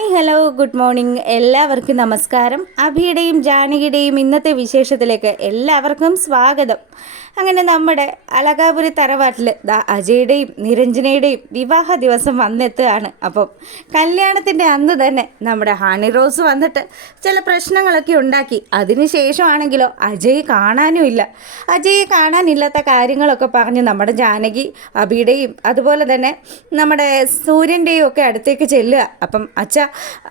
Hi hello good morning എല്ലാവർക്കും നമസ്കാരം. അഭിയുടെയും ജാനകിയുടെയും ഇന്നത്തെ വിശേഷത്തിലേക്ക് എല്ലാവർക്കും സ്വാഗതം. അങ്ങനെ നമ്മുടെ അലകാപുരി തറവാട്ടിൽ അജയുടെയും നിരഞ്ജനയുടെയും വിവാഹ ദിവസം വന്നെത്തുകയാണ്. അപ്പം കല്യാണത്തിൻ്റെ അന്ന് തന്നെ നമ്മുടെ ഹണി റോസ് വന്നിട്ട് ചില പ്രശ്നങ്ങളൊക്കെ ഉണ്ടാക്കി. അതിനുശേഷമാണെങ്കിലോ അജയ് കാണാനുമില്ല. അജയെ കാണാനില്ലാത്ത കാര്യങ്ങളൊക്കെ പറഞ്ഞ് നമ്മുടെ ജാനകി അഭിയുടെയും അതുപോലെ തന്നെ നമ്മുടെ സൂര്യൻ്റെയും ഒക്കെ അടുത്തേക്ക് ചെല്ലുക. അപ്പം അച്ഛ,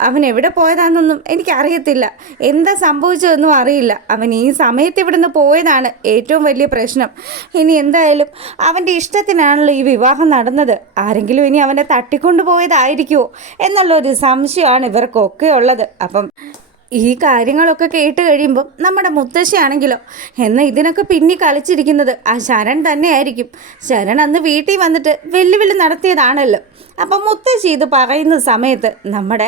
അവൻ എവിടെ പോയതാണെന്നൊന്നും എനിക്കറിയത്തില്ല, എന്താ സംഭവിച്ചതെന്നും അറിയില്ല. അവൻ ഈ സമയത്ത് ഇവിടുന്ന് പോയതാണ് ഏറ്റവും വലിയ പ്രശ്നം. ഇനി എന്തായാലും അവൻ്റെ ഇഷ്ടത്തിനാണല്ലോ ഈ വിവാഹം നടന്നത്. ആരെങ്കിലും ഇനി അവനെ തട്ടിക്കൊണ്ടു പോയതായിരിക്കുമോ എന്നുള്ളൊരു സംശയമാണ് ഇവർക്കൊക്കെ ഉള്ളത്. അപ്പം ഈ കാര്യങ്ങളൊക്കെ കേട്ട് കഴിയുമ്പം നമ്മുടെ മുത്തശ്ശിയാണെങ്കിലോ എന്നാൽ ഇതിനൊക്കെ പിന്നി കളിച്ചിരിക്കുന്നത് ആ ശരൺ തന്നെയായിരിക്കും. ശരൺ അന്ന് വീട്ടിൽ വന്നിട്ട് വെല്ലുവിളി നടത്തിയതാണല്ലോ. അപ്പം മുത്തശ്ശി ഇത് പറയുന്ന സമയത്ത് നമ്മുടെ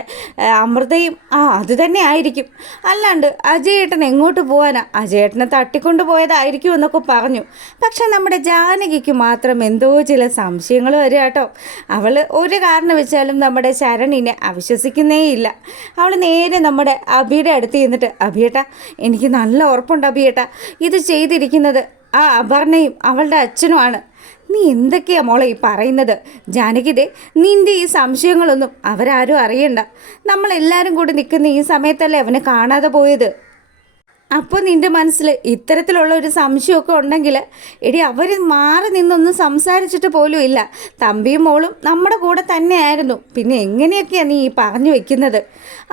അമൃതയും അത് തന്നെ ആയിരിക്കും. അല്ലാണ്ട് അജയേട്ടൻ എങ്ങോട്ട് പോകാനാ, അജയേട്ടനെ തട്ടിക്കൊണ്ടു പോയതായിരിക്കും എന്നൊക്കെ പറഞ്ഞു. പക്ഷെ നമ്മുടെ ജാനകിക്ക് മാത്രം എന്തോ ചില സംശയങ്ങൾ വരിക കേട്ടോ. അവൾ ഒരു കാരണം വെച്ചാലും നമ്മുടെ ശരണിനെ അവിശ്വസിക്കുന്നേയില്ല. അവൾ നേരെ നമ്മുടെ അഭിയുടെ അടുത്ത് ചെന്നിട്ട്, അഭിയേട്ടാ, എനിക്ക് നല്ല ഉറപ്പുണ്ട് അഭിയേട്ടാ, ഇത് ചെയ്തിരിക്കുന്നത് ആ അപർണയും അവളുടെ അച്ഛനുമാണ്. നീ എന്തൊക്കെയാ മോളെ ഈ പറയുന്നത്? ജാനകിതേ, നിൻ്റെ ഈ സംശയങ്ങളൊന്നും അവരാരും അറിയണ്ട. നമ്മളെല്ലാവരും കൂടി നിൽക്കുന്ന ഈ സമയത്തല്ലേ അവനെ കാണാതെ പോയത്. അപ്പോൾ നിൻ്റെ മനസ്സിൽ ഇത്തരത്തിലുള്ള ഒരു സംശയമൊക്കെ ഉണ്ടെങ്കിൽ എടി, അവർ മാറി നിന്നൊന്നും സംസാരിച്ചിട്ട് പോലും ഇല്ല. തമ്പിയും മോളും നമ്മുടെ കൂടെ തന്നെയായിരുന്നു. പിന്നെ എങ്ങനെയൊക്കെയാണ് നീ ഈ പറഞ്ഞു വെക്കുന്നത്?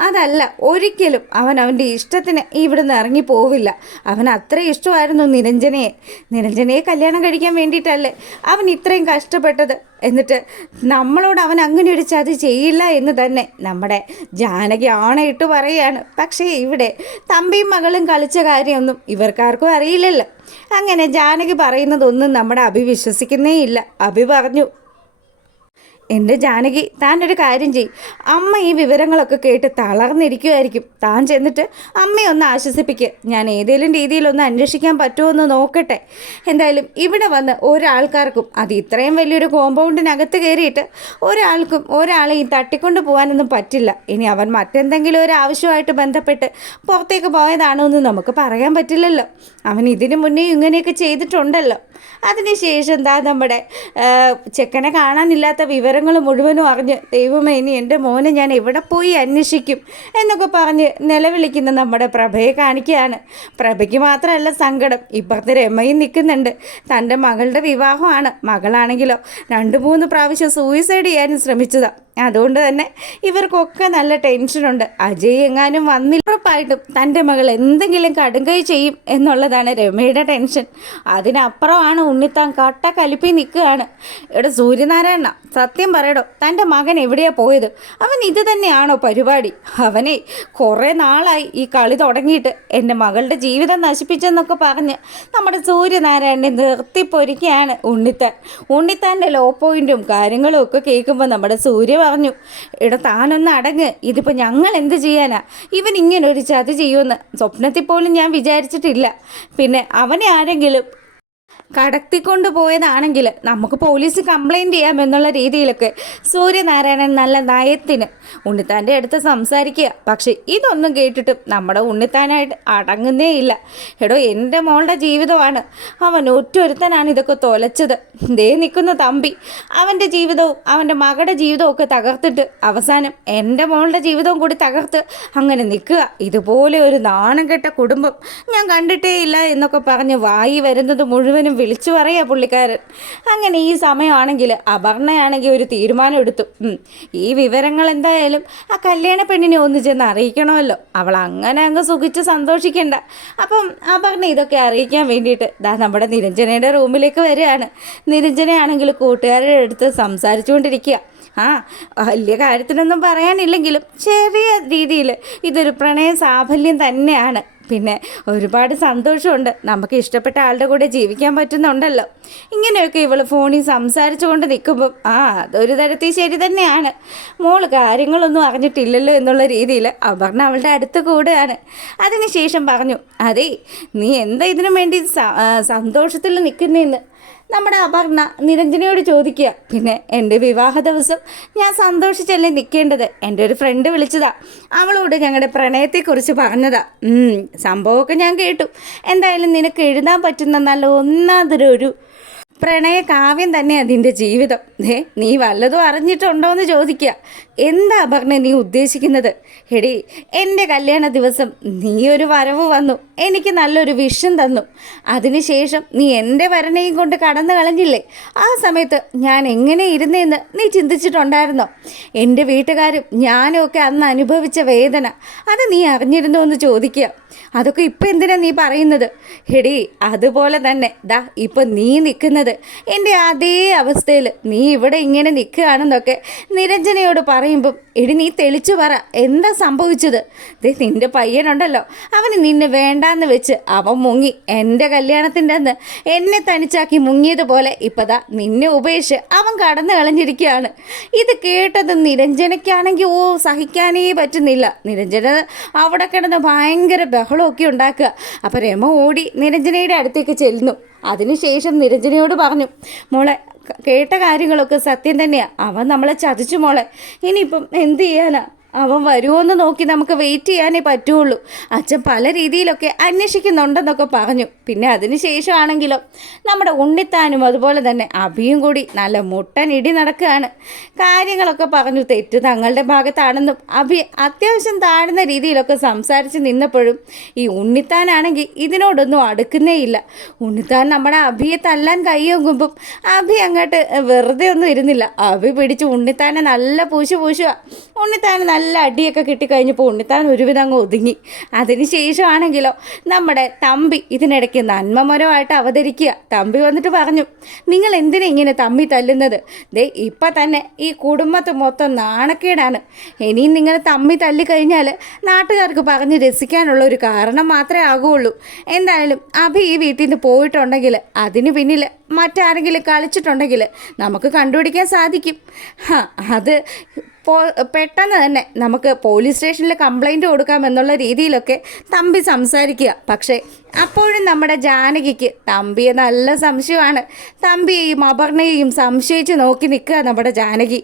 അതല്ല, ഒരിക്കലും അവൻ അവൻ്റെ ഇഷ്ടത്തിന് ഇവിടുന്ന് ഇറങ്ങി പോവില്ല. അവൻ അത്ര ഇഷ്ടമായിരുന്നു നിരഞ്ജനയെ കല്യാണം കഴിക്കാൻ വേണ്ടിയിട്ടല്ലേ അവൻ ഇത്രയും കഷ്ടപ്പെട്ടത്. എന്നിട്ട് നമ്മളോട് അവൻ അങ്ങനെ ഒരു ചതി ചെയ്യില്ല എന്ന് തന്നെ നമ്മുടെ ജാനകി ആണയിട്ട് പറയുകയാണ്. പക്ഷേ ഇവിടെ തമ്പിയും മകളും കളിച്ച കാര്യമൊന്നും ഇവർക്കാർക്കും അറിയില്ലല്ലോ. അങ്ങനെ ജാനകി പറയുന്നതൊന്നും നമ്മുടെ അഭി വിശ്വസിക്കുന്നേയില്ല. അഭി പറഞ്ഞു, എൻ്റെ ജാനകി, താൻ ഒരു കാര്യം ചെയ്യും. അമ്മ ഈ വിവരങ്ങളൊക്കെ കേട്ട് തളർന്നിരിക്കുമായിരിക്കും. താൻ ചെന്നിട്ട് അമ്മയെ ഒന്ന് ആശ്വസിപ്പിക്കുക. ഞാൻ ഏതെങ്കിലും രീതിയിലൊന്ന് അന്വേഷിക്കാൻ പറ്റുമോ എന്ന് നോക്കട്ടെ. എന്തായാലും ഇവിടെ വന്ന് ഒരാൾക്കാർക്കും, അത് ഇത്രയും വലിയൊരു കോമ്പൗണ്ടിനകത്ത് കയറിയിട്ട് ഒരാൾക്കും ഒരാളെ ഈ തട്ടിക്കൊണ്ട് പോകാനൊന്നും പറ്റില്ല. ഇനി അവൻ മറ്റെന്തെങ്കിലും ഒരു ആവശ്യമായിട്ട് ബന്ധപ്പെട്ട് പുറത്തേക്ക് പോയതാണോ എന്ന് നമുക്ക് പറയാൻ പറ്റില്ലല്ലോ. അവൻ ഇതിനു മുന്നേ ഇങ്ങനെയൊക്കെ ചെയ്തിട്ടുണ്ടല്ലോ. അതിനുശേഷം എന്താ നമ്മുടെ ചെക്കനെ കാണാനില്ലാത്ത വിവരങ്ങൾ മുഴുവനും അറിഞ്ഞ്, ദൈവമേ, ഇനി എൻ്റെ മോനെ ഞാൻ എവിടെ പോയി അന്വേഷിക്കും എന്നൊക്കെ പറഞ്ഞ് നിലവിളിക്കുന്ന നമ്മുടെ പ്രഭയെ കാണിക്കുകയാണ്. പ്രഭയ്ക്ക് മാത്രമല്ല സങ്കടം, ഇപ്പുറത്തെ രമയും നിൽക്കുന്നുണ്ട്. തൻ്റെ മകളുടെ വിവാഹമാണ്. മകളാണെങ്കിലോ 2-3 പ്രാവശ്യം സൂയിസൈഡ് ചെയ്യാനും ശ്രമിച്ചതാണ്. അതുകൊണ്ട് തന്നെ ഇവർക്കൊക്കെ നല്ല ടെൻഷനുണ്ട്. അജയ് എങ്ങാനും വന്നില്ല, ഉറപ്പായിട്ടും തൻ്റെ മകൾ എന്തെങ്കിലും കടുങ്കൈ ചെയ്യും എന്നുള്ളതാണ് രമയുടെ ടെൻഷൻ. അതിനപ്പുറമാണ് ഉണ്ണിത്താൻ കട്ട കലിപ്പി നിൽക്കുകയാണ്. ഇവിടെ സൂര്യനാരായണ, സത്യം പറയടോ, തൻ്റെ മകൻ എവിടെയാണ് പോയത്? അവൻ ഇത് തന്നെയാണോ പരിപാടി? അവനെ കുറേ നാളായി ഈ കളി തുടങ്ങിയിട്ട് എൻ്റെ മകളുടെ ജീവിതം നശിപ്പിച്ചെന്നൊക്കെ പറഞ്ഞ് നമ്മുടെ സൂര്യനാരായണനെ നിർത്തിപ്പൊരിക്കുകയാണ് ഉണ്ണിത്താൻ്റെ ലോ പോയിൻറ്റും കാര്യങ്ങളും ഒക്കെ കേൾക്കുമ്പോൾ നമ്മുടെ സൂര്യ പറഞ്ഞു, എടാ താനൊന്ന് അടങ്ങ്. ഇതിപ്പോൾ ഞങ്ങൾ എന്ത് ചെയ്യാനാ? ഇവൻ ഇങ്ങനൊരു ചതി ചെയ്യുമെന്ന് സ്വപ്നത്തിൽ പോലും ഞാൻ വിചാരിച്ചിട്ടില്ല. പിന്നെ അവനെ ആരെങ്കിലും കടത്തിക്കൊണ്ട് പോയതാണെങ്കിൽ നമുക്ക് പോലീസ് കംപ്ലയിൻറ്റ് ചെയ്യാമെന്നുള്ള രീതിയിലൊക്കെ സൂര്യനാരായണൻ നല്ല നയത്തിന് ഉണ്ണിത്താൻ്റെ അടുത്ത് സംസാരിക്കുക. പക്ഷേ ഇതൊന്നും കേട്ടിട്ടും നമ്മുടെ ഉണ്ണിത്താനായിട്ട് അടങ്ങുന്നേ ഇല്ല. എടോ, എൻ്റെ മോളുടെ ജീവിതമാണ്. അവൻ ഒറ്റൊരുത്തനാണ് ഇതൊക്കെ തൊലച്ചത്. ദേ നിൽക്കുന്ന തമ്പി, അവൻ്റെ ജീവിതവും അവൻ്റെ മകളുടെ ജീവിതവും ഒക്കെ തകർത്തിട്ട് അവസാനം എൻ്റെ മോളുടെ ജീവിതവും കൂടി തകർത്ത് അങ്ങനെ നിൽക്കുക. ഇതുപോലെ ഒരു നാണം കെട്ട കുടുംബം ഞാൻ കണ്ടിട്ടേ ഇല്ല എന്നൊക്കെ പറഞ്ഞ് വായി വരുന്നത് മുഴുവനും വിളിച്ചു പറയാ പുള്ളിക്കാരൻ. അങ്ങനെ ഈ സമയമാണെങ്കിൽ അപർണയാണെങ്കിൽ ഒരു തീരുമാനം എടുത്തു. ഈ വിവരങ്ങൾ എന്തായാലും ആ കല്യാണ പെണ്ണിനെ ഒന്ന് ചെന്ന് അറിയിക്കണമല്ലോ. അവൾ അങ്ങനെ അങ്ങ് സുഖിച്ച് സന്തോഷിക്കണ്ട. അപ്പം അപർണ ഇതൊക്കെ അറിയിക്കാൻ വേണ്ടിയിട്ട് നമ്മുടെ നിരഞ്ജനയുടെ റൂമിലേക്ക് വരികയാണ്. നിരഞ്ജനയാണെങ്കിൽ കൂട്ടുകാരുടെ അടുത്ത് സംസാരിച്ചുകൊണ്ടിരിക്കുക. വലിയ കാര്യത്തിനൊന്നും പറയാനില്ലെങ്കിലും ചെറിയ രീതിയിൽ ഇതൊരു പ്രണയ സാഫല്യം തന്നെയാണ്. പിന്നെ ഒരുപാട് സന്തോഷമുണ്ട്, നമുക്ക് ഇഷ്ടപ്പെട്ട ആളുടെ കൂടെ ജീവിക്കാൻ പറ്റുന്നുണ്ടല്ലോ. ഇങ്ങനെയൊക്കെ ഇവൾ ഫോണിൽ സംസാരിച്ചു കൊണ്ട് നിൽക്കുമ്പം അതൊരു തരത്തിൽ ശരി തന്നെയാണ്. മോള് കാര്യങ്ങളൊന്നും അറിഞ്ഞിട്ടില്ലല്ലോ എന്നുള്ള രീതിയിൽ അപർണ അവളുടെ അടുത്ത് കൂടുകയാണ്. അതിനുശേഷം പറഞ്ഞു, അതേ, നീ എന്താ ഇതിനു വേണ്ടി സന്തോഷത്തിൽ നിൽക്കുന്നതെന്ന് നമ്മുടെ അപർണ നിരഞ്ജനയോട് ചോദിക്കുക, പിന്നെ എൻ്റെ വിവാഹ ദിവസം ഞാൻ സന്തോഷിച്ചല്ലേ നിൽക്കേണ്ടത്, എൻ്റെ ഒരു ഫ്രണ്ട് വിളിച്ചതാ, അവളോട് ഞങ്ങളുടെ പ്രണയത്തെക്കുറിച്ച് പറഞ്ഞതാ. സംഭവമൊക്കെ ഞാൻ കേട്ടു. എന്തായാലും നിനക്ക് എഴുതാൻ പറ്റുന്ന നല്ല ഒന്നാതൊരു പ്രണയ കാവ്യം തന്നെ അതിൻ്റെ ജീവിതം. നീ വല്ലതും അറിഞ്ഞിട്ടുണ്ടോ എന്ന് ചോദിക്കുക. എന്താ അപർണ നീ ഉദ്ദേശിക്കുന്നത്? എടി, എൻ്റെ കല്യാണ ദിവസം നീ ഒരു വരവ് വന്നു, എനിക്ക് നല്ലൊരു വിഷം തന്നു. അതിനുശേഷം നീ എൻ്റെ വരനെയും കൊണ്ട് കടന്നു കളഞ്ഞില്ലേ? ആ സമയത്ത് ഞാൻ എങ്ങനെ ഇരുന്നേന്ന് നീ ചിന്തിച്ചിട്ടുണ്ടായിരുന്നോ? എൻ്റെ വീട്ടുകാരും ഞാനും ഒക്കെ അന്ന് അനുഭവിച്ച വേദന അത് നീ അറിഞ്ഞിരുന്നോ എന്ന് ചോദിക്കുക. അതൊക്കെ ഇപ്പം എന്തിനാ നീ പറയുന്നത്? എടി, അതുപോലെ തന്നെ ദാ ഇപ്പം നീ നിൽക്കുന്നത് എൻ്റെ അതേ അവസ്ഥയിൽ നീ ഇവിടെ ഇങ്ങനെ നിൽക്കുകയാണെന്നൊക്കെ നിരഞ്ജനയോട് പറയുമ്പം, എടി നീ തെളിച്ചു പറ, എന്താ സംഭവിച്ചത്? നിൻ്റെ പയ്യനുണ്ടല്ലോ, അവന് നിന്നെ വേണ്ടാന്ന് വെച്ച് അവൻ മുങ്ങി. എൻ്റെ കല്യാണത്തിൻ്റെ അന്ന് എന്നെ തനിച്ചാക്കി മുങ്ങിയതുപോലെ ഇപ്പതാ നിന്നെ ഉപേക്ഷിച്ച് അവൻ കടന്നു കളഞ്ഞിരിക്കുകയാണ്. ഇത് കേട്ടത് നിരഞ്ജനയ്ക്കാണെങ്കിൽ സഹിക്കാനേ പറ്റുന്നില്ല. നിരഞ്ജന അവിടെ കിടന്ന് ഭയങ്കര ബഹളമൊക്കെ ഉണ്ടാക്കുക. അപ്പോൾ രമ ഓടി നിരഞ്ജനയുടെ അടുത്തേക്ക് ചെല്ലുന്നു. അതിനുശേഷം നിരഞ്ജനയോട് പറഞ്ഞു, മോളെ കേട്ട കാര്യങ്ങളൊക്കെ സത്യം തന്നെയാണ്, അവൻ നമ്മളെ ചതിച്ചു മോളെ. ഇനിയിപ്പം എന്ത് ചെയ്യാനാ? അവൻ വരുമോയെന്ന് നോക്കി നമുക്ക് വെയിറ്റ് ചെയ്യാനേ പറ്റുള്ളൂ. അച്ഛൻ പല രീതിയിലൊക്കെ അന്വേഷിക്കുന്നുണ്ടെന്നൊക്കെ പറഞ്ഞു. പിന്നെ അതിന് ശേഷമാണെങ്കിലോ നമ്മുടെ ഉണ്ണിത്താനും അതുപോലെ തന്നെ അഭിയും കൂടി നല്ല മുട്ടൻ ഇടി നടക്കുകയാണ്. കാര്യങ്ങളൊക്കെ പറഞ്ഞു തെറ്റ് തങ്ങളുടെ ഭാഗത്താണെന്നും അഭി അത്യാവശ്യം താഴ്ന്ന രീതിയിലൊക്കെ സംസാരിച്ച് നിന്നപ്പോഴും ഈ ഉണ്ണിത്താനാണെങ്കിൽ ഇതിനോടൊന്നും അടുക്കുന്നേ ഇല്ല. ഉണ്ണിത്താൻ നമ്മുടെ അഭിയെ തല്ലാൻ കൈയൊങ്ങുമ്പം അഭി അങ്ങോട്ട് വെറുതെ ഒന്നും ഇരുന്നില്ല. അഭി പിടിച്ച് ഉണ്ണിത്താനെ നല്ല പൂശുക. ഉണ്ണിത്താൻ നല്ല അടിയൊക്കെ കിട്ടിക്കഴിഞ്ഞപ്പോൾ ഉണ്ണിത്താൻ ഒരുവിധം അങ്ങ് ഒതുങ്ങി. അതിന് ശേഷമാണെങ്കിലോ നമ്മുടെ തമ്പി ഇതിനിടയ്ക്ക് നന്മമരമായിട്ട് അവതരിക്കുക. തമ്പി വന്നിട്ട് പറഞ്ഞു, നിങ്ങൾ എന്തിനാ ഇങ്ങനെ തമ്പി തല്ലുന്നത്? ഇപ്പം തന്നെ ഈ കുടുംബത്ത് മൊത്തം നാണക്കേടാണ്. ഇനിയും നിങ്ങൾ തമ്പി തല്ലിക്കഴിഞ്ഞാൽ നാട്ടുകാർക്ക് പറഞ്ഞ് രസിക്കാനുള്ള ഒരു കാരണം മാത്രമേ ആകുള്ളൂ. എന്തായാലും അഭി ഈ വീട്ടിൽ നിന്ന് പോയിട്ടുണ്ടെങ്കിൽ അതിന് പിന്നിൽ മറ്റാരെങ്കിലും കളിച്ചിട്ടുണ്ടെങ്കിൽ നമുക്ക് കണ്ടുപിടിക്കാൻ സാധിക്കും. അത് പെട്ടെന്ന് തന്നെ നമുക്ക് പോലീസ് സ്റ്റേഷനിൽ കംപ്ലൈൻറ്റ് കൊടുക്കാമെന്നുള്ള രീതിയിലൊക്കെ തമ്പി സംസാരിക്കുക. പക്ഷേ അപ്പോഴും നമ്മുടെ ജാനകിക്ക് തമ്പിയെ നല്ല സംശയമാണ്. തമ്പിയെയും അപർണയെയും സംശയിച്ച് നോക്കി നിൽക്കുക നമ്മുടെ ജാനകി.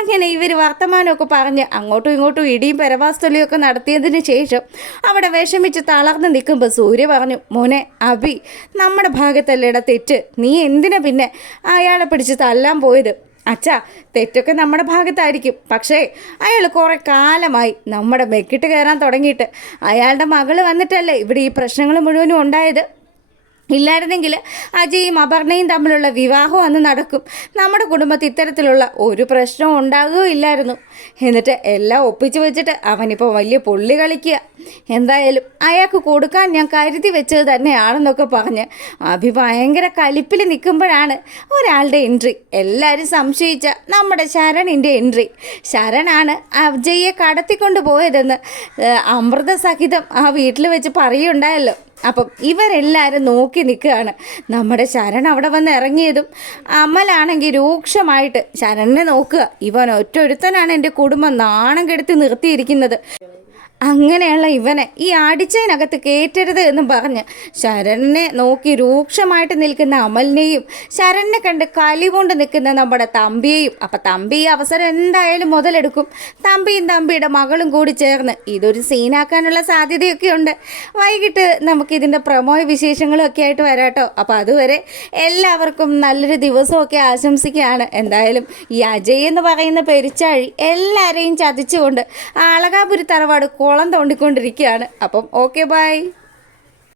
അങ്ങനെ ഇവർ വർത്തമാനമൊക്കെ പറഞ്ഞ് അങ്ങോട്ടും ഇങ്ങോട്ടും ഇടിയും പരവാസ്തൊലിയൊക്കെ നടത്തിയതിന് ശേഷം അവിടെ വിഷമിച്ച് തളർന്ന് നിൽക്കുമ്പോൾ സൂര്യ പറഞ്ഞു, മോനെ അഭി, നമ്മുടെ ഭാഗത്തല്ലേടാ തെറ്റ്, നീ എന്തിനാ പിന്നെ അയാളെ പിടിച്ച് തല്ലാൻ പോയത്? അച്ഛാ, തെറ്റൊക്കെ നമ്മുടെ ഭാഗത്തായിരിക്കും, പക്ഷേ അയാൾ കുറേ കാലമായി നമ്മുടെ മെക്കിട്ട് കയറാൻ തുടങ്ങിയിട്ട്. അയാളുടെ മകൾ വന്നിട്ടല്ലേ ഇവിടെ ഈ പ്രശ്നങ്ങൾ മുഴുവനും ഉണ്ടായത്. ഇല്ലായിരുന്നെങ്കിൽ അജയും അപർണയും തമ്മിലുള്ള വിവാഹം അന്ന് നടക്കും. നമ്മുടെ കുടുംബത്തിൽ ഇത്തരത്തിലുള്ള ഒരു പ്രശ്നവും ഉണ്ടാകുകയില്ലായിരുന്നു. എന്നിട്ട് എല്ലാം ഒപ്പിച്ച് വെച്ചിട്ട് അവനിപ്പോൾ വലിയ പൊള്ളി കളിക്കുക. എന്തായാലും അയാൾക്ക് കൊടുക്കാൻ ഞാൻ കരുതി വെച്ചത് തന്നെയാണെന്നൊക്കെ പറഞ്ഞ് അഭി ഭയങ്കര കലിപ്പിൽ നിൽക്കുമ്പോഴാണ് ഒരാളുടെ എൻട്രി. എല്ലാവരും സംശയിച്ച നമ്മുടെ ശരണിൻ്റെ എൻട്രി. ശരണാണ് അജയെ കടത്തിക്കൊണ്ട് പോയതെന്ന് അമൃത സഹിതം ആ വീട്ടിൽ വെച്ച് പറയുണ്ടായല്ലോ. അപ്പം ഇവരെല്ലാവരും നോക്കി നിൽക്കുകയാണ്. നമ്മുടെ ശരൺ അവിടെ വന്ന് ഇറങ്ങിയതും അമലാണെങ്കിൽ രൂക്ഷമായിട്ട് ശരണിനെ നോക്കുക. ഇവൻ ഒറ്റൊരുത്തനാണ് എൻ്റെ കുടുംബം നാണം കെടുത്തി നിർത്തിയിരിക്കുന്നത്. അങ്ങനെയുള്ള ഇവനെ ഈ അടിച്ചതിനകത്ത് കയറ്റരുത് എന്നും പറഞ്ഞ് ശരണിനെ നോക്കി രൂക്ഷമായിട്ട് നിൽക്കുന്ന അമലിനെയും ശരണിനെ കണ്ട് കലി കൊണ്ട് നിൽക്കുന്ന നമ്മുടെ തമ്പിയെയും. അപ്പം തമ്പി ഈ അവസരം എന്തായാലും മുതലെടുക്കും. തമ്പിയും തമ്പിയുടെ മകളും കൂടി ചേർന്ന് ഇതൊരു സീനാക്കാനുള്ള സാധ്യതയൊക്കെ ഉണ്ട്. വൈകിട്ട് നമുക്കിതിൻ്റെ പ്രമോ വിശേഷങ്ങളും ഒക്കെ ആയിട്ട് വരാട്ടോ. അപ്പോൾ അതുവരെ എല്ലാവർക്കും നല്ലൊരു ദിവസമൊക്കെ ആശംസിക്കുകയാണ്. എന്തായാലും ഈ അജയ് എന്ന് പറയുന്ന പെരിച്ചാഴി എല്ലാവരെയും ചതിച്ചുകൊണ്ട് അളകാപുരി തറവാട് കുളം തോണ്ടിക്കൊണ്ടിരിക്കുകയാണ്. അപ്പം ഓക്കെ, ബൈ.